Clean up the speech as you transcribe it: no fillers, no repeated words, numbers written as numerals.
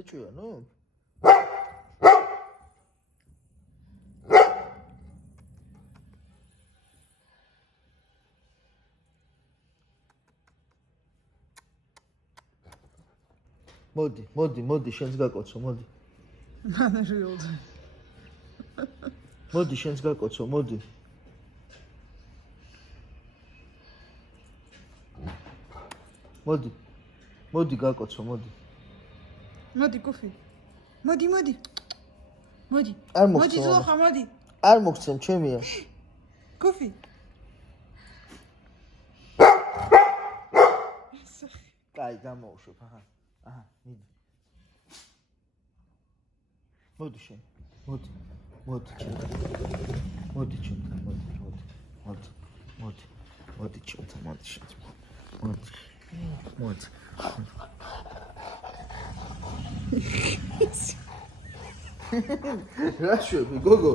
ეჭვია, ნუ? მოდი, შენს გაკოცო, მოდი. მანერილდ. მოდი, შენს გაკოცო, მოდი. მოდი გაკოცო, მოდი. მოდი კუფი. მოდი. არ მოდი მოგცემ. ზლოხა, მოდი. არ მოგცემ, ჩემია. კუფი. კაი, გამოუშვებ, აჰა, მიდი. მოდი შენ. მოდი ჩემთან. მოდი ჩემთან. მოდი. რა შვები, გოგო?